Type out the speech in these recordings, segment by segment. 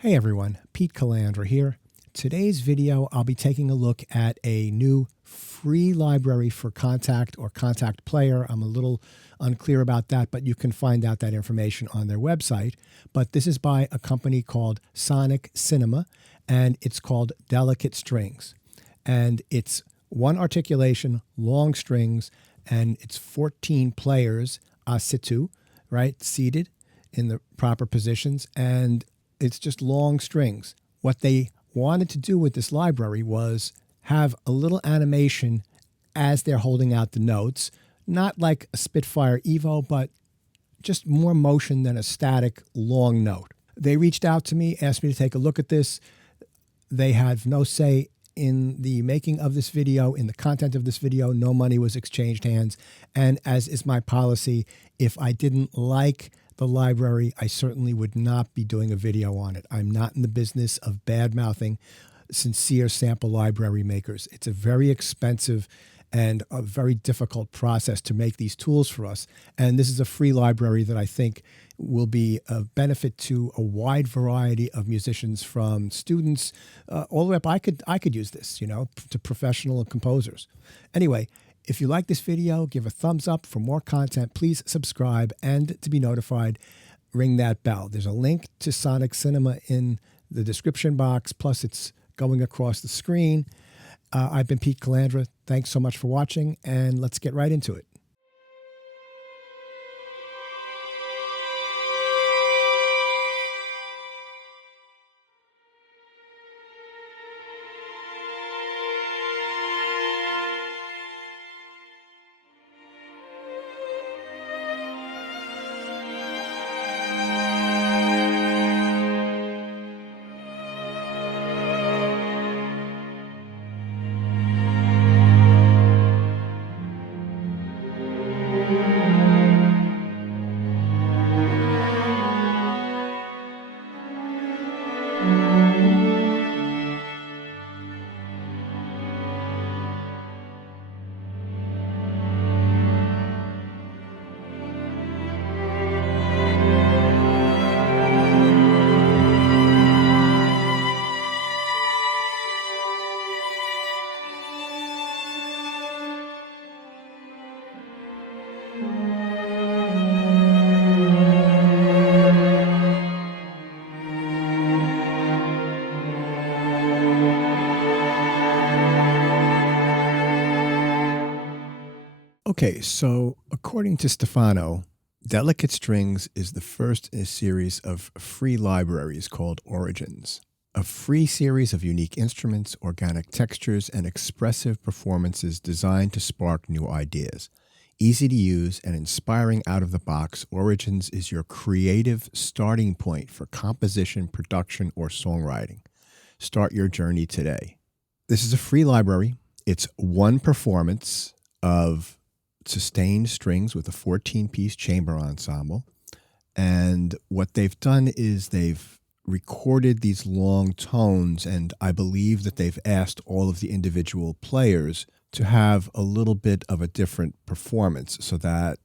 Hey everyone, Pete Calandra here. Today's video, I'll be taking a look at a new free library for Kontakt or Kontakt Player. I'm a little unclear about that, but you can find out that information on their website. But this is by a company called Sonixinema, and it's called Delicate Strings. And it's one articulation, long strings, and it's 14 players a situ, right, seated in the proper positions, and it's just long strings. What they wanted to do with this library was have a little animation as they're holding out the notes, not like a Spitfire Evo, but just more motion than a static long note. They reached out to me, asked me to take a look at this. They had no say in the making of this video, in the content of this video. No money was exchanged hands. And as is my policy, if I didn't like the library, I certainly would not be doing a video on it. I'm not in the business of bad-mouthing sincere sample library makers. It's a very expensive and a very difficult process to make these tools for us. And this is a free library that I think will be a benefit to a wide variety of musicians, from students all the way up. I could use this, to professional composers. Anyway, if you like this video, give a thumbs up. For more content, please subscribe, and to be notified, ring that bell. There's a link to Sonixinema in the description box, plus it's going across the screen. I've been Pete Calandra. Thanks so much for watching, and let's get right into it. Okay, so according to Stefano, Delicate Strings is the first in a series of free libraries called Origins, a free series of unique instruments, organic textures, and expressive performances designed to spark new ideas. Easy to use and inspiring out of the box, Origins is your creative starting point for composition, production, or songwriting. Start your journey today. This is a free library. It's one performance of sustained strings with a 14-piece chamber ensemble. And what they've done is they've recorded these long tones, and I believe that they've asked all of the individual players to have a little bit of a different performance so that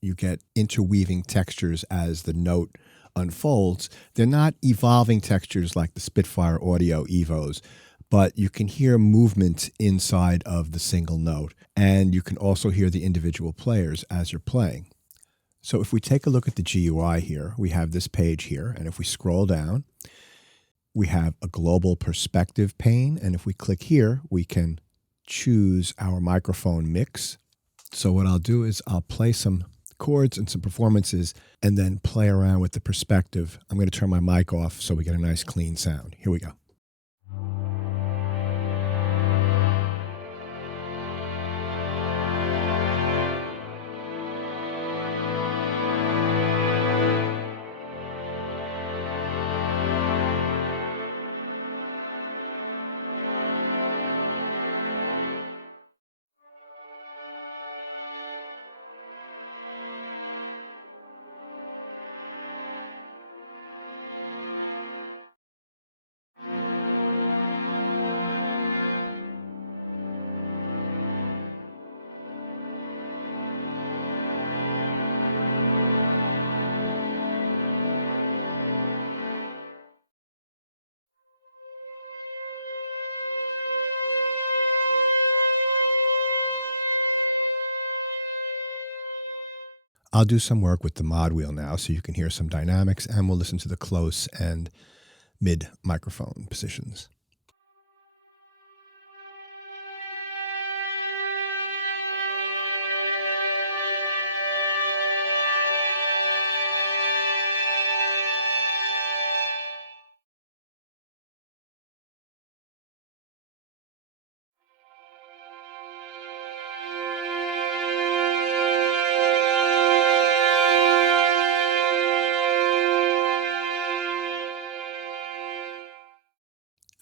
you get interweaving textures as the note unfolds. They're not evolving textures like the Spitfire Audio Evos, but you can hear movement inside of the single note, and you can also hear the individual players as you're playing. So if we take a look at the GUI here, we have this page here, and if we scroll down, we have a global perspective pane, and if we click here, we can choose our microphone mix. So what I'll do is I'll play some chords and some performances and then play around with the perspective. I'm going to turn my mic off so we get a nice clean sound. Here we go. I'll do some work with the mod wheel now so you can hear some dynamics, and we'll listen to the close and mid microphone positions.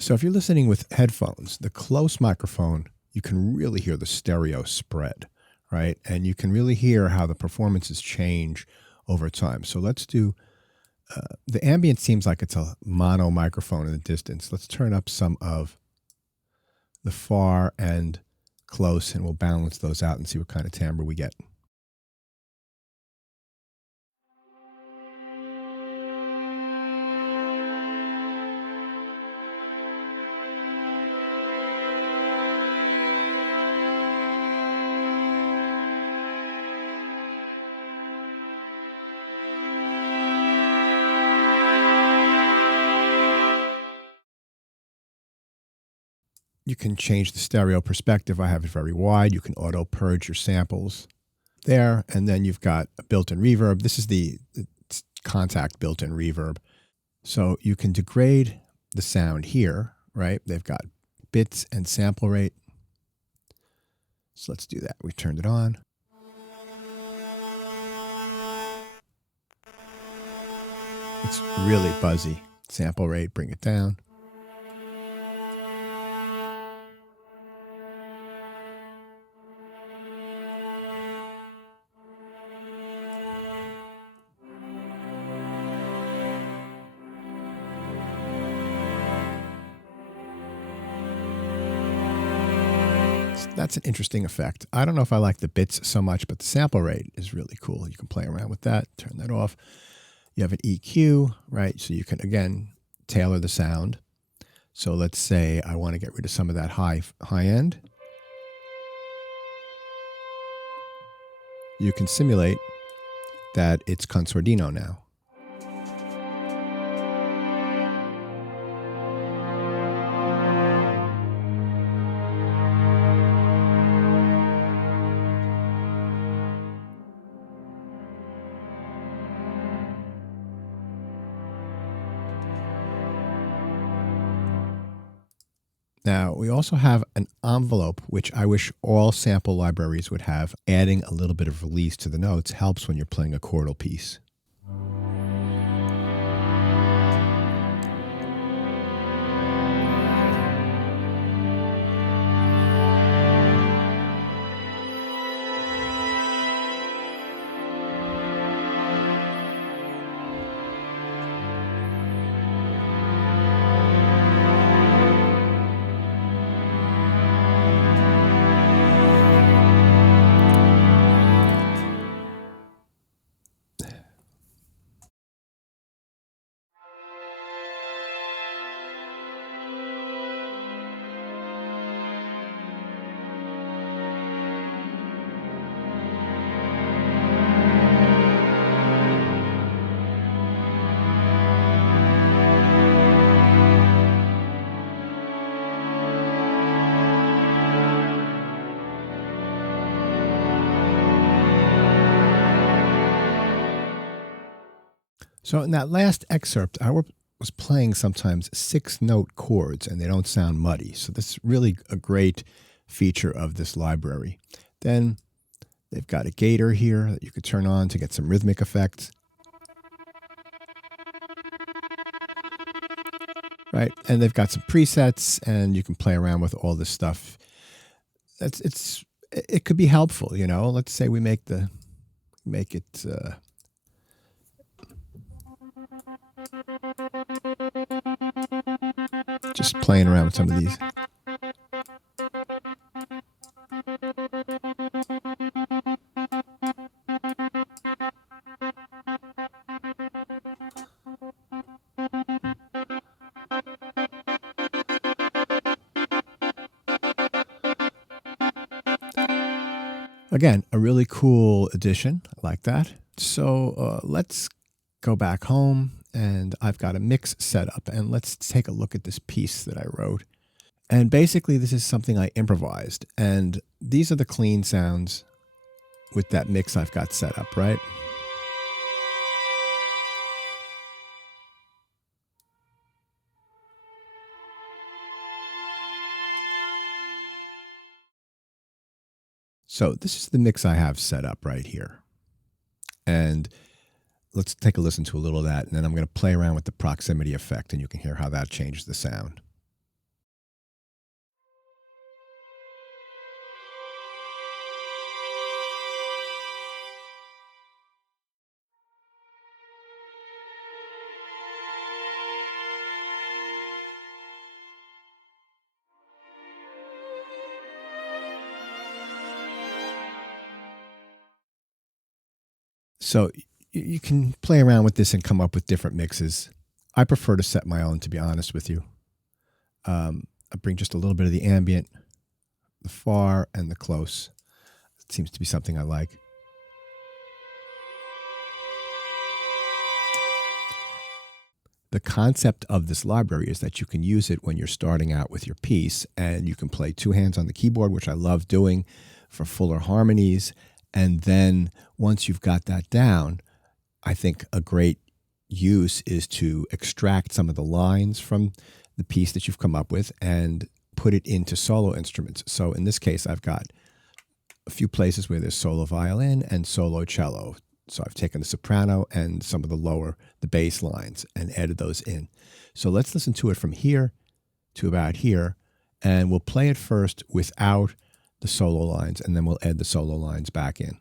So if you're listening with headphones, the close microphone, you can really hear the stereo spread, right? And you can really hear how the performances change over time. So let's do, the ambient seems like it's a mono microphone in the distance. Let's turn up some of the far and close, and we'll balance those out and see what kind of timbre we get. You can change the stereo perspective. I have it very wide. You can auto purge your samples there. And then you've got a built-in reverb. This is the Kontakt built-in reverb. So you can degrade the sound here, right? They've got bits and sample rate. So let's do that. We turned it on. It's really buzzy. Sample rate, bring it down. That's an interesting effect. I don't know if I like the bits so much, but the sample rate is really cool. You can play around with that, turn that off. You have an EQ, right? So you can, again, tailor the sound. So let's say I want to get rid of some of that high end. You can simulate that it's Consordino now. Now, we also have an envelope, which I wish all sample libraries would have. Adding a little bit of release to the notes helps when you're playing a chordal piece. So in that last excerpt, I was playing sometimes 6-note chords, and they don't sound muddy. So this is really a great feature of this library. Then they've got a gator here that you could turn on to get some rhythmic effects. Right, and they've got some presets, and you can play around with all this stuff. It could be helpful, you know. Let's say we make it. Just playing around with some of these. Again, a really cool addition. I like that. So let's go back home, and I've got a mix set up, and let's take a look at this piece that I wrote. And basically this is something I improvised, and these are the clean sounds with that mix I've got set up, right? So this is the mix I have set up right here. And let's take a listen to a little of that, and then I'm going to play around with the proximity effect, and you can hear how that changes the sound. So you can play around with this and come up with different mixes. I prefer to set my own, to be honest with you. I bring just a little bit of the ambient, the far, and the close. It seems to be something I like. The concept of this library is that you can use it when you're starting out with your piece, and you can play two hands on the keyboard, which I love doing for fuller harmonies. And then once you've got that down, I think a great use is to extract some of the lines from the piece that you've come up with and put it into solo instruments. So in this case, I've got a few places where there's solo violin and solo cello. So I've taken the soprano and some of the bass lines, and added those in. So let's listen to it from here to about here, and we'll play it first without the solo lines, and then we'll add the solo lines back in.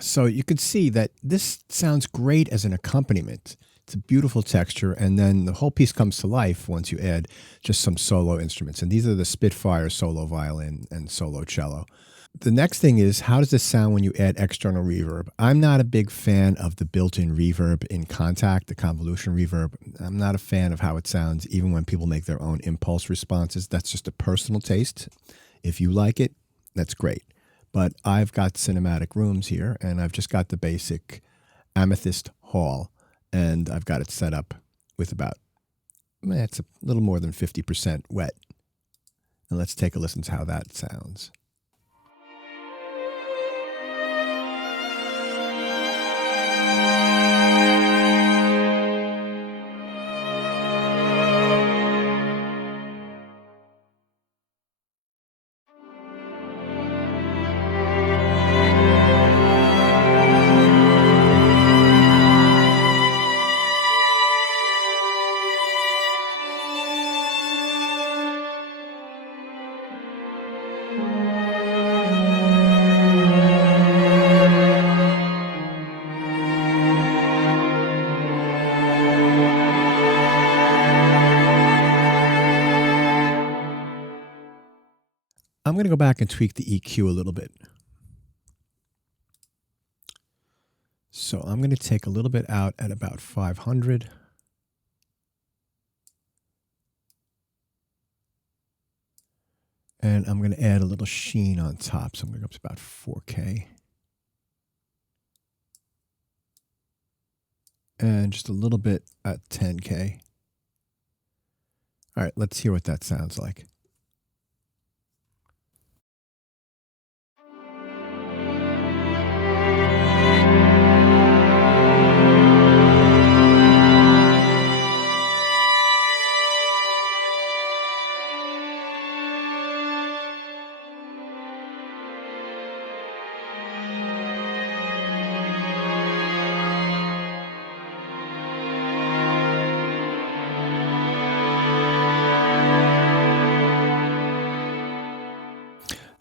So you can see that this sounds great as an accompaniment. It's a beautiful texture, and then the whole piece comes to life once you add just some solo instruments. And these are the Spitfire solo violin and solo cello. The next thing is, how does this sound when you add external reverb? I'm not a big fan of the built-in reverb in Kontakt, the convolution reverb. I'm not a fan of how it sounds, even when people make their own impulse responses. That's just a personal taste. If you like it, that's great. But I've got cinematic rooms here, and I've just got the basic amethyst hall, and I've got it set up with about, it's a little more than 50% wet. And let's take a listen to how that sounds. I'm going to go back and tweak the EQ a little bit. So I'm going to take a little bit out at about 500. And I'm going to add a little sheen on top. So I'm going to go up to about 4K. And just a little bit at 10K. All right, let's hear what that sounds like.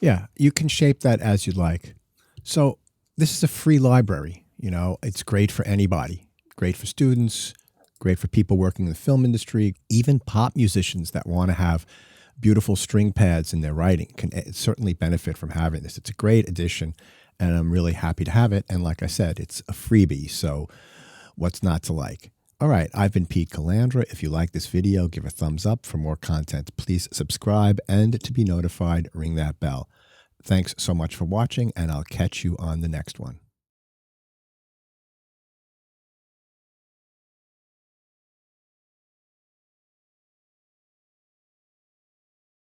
Yeah, you can shape that as you'd like. So this is a free library. You know, it's great for anybody, great for students, great for people working in the film industry, even pop musicians that want to have beautiful string pads in their writing can certainly benefit from having this. It's a great addition, and I'm really happy to have it. And like I said, it's a freebie, so what's not to like? All right, I've been Pete Calandra. If you like this video, give a thumbs up. For more content, please subscribe, and to be notified, ring that bell. Thanks so much for watching, and I'll catch you on the next one.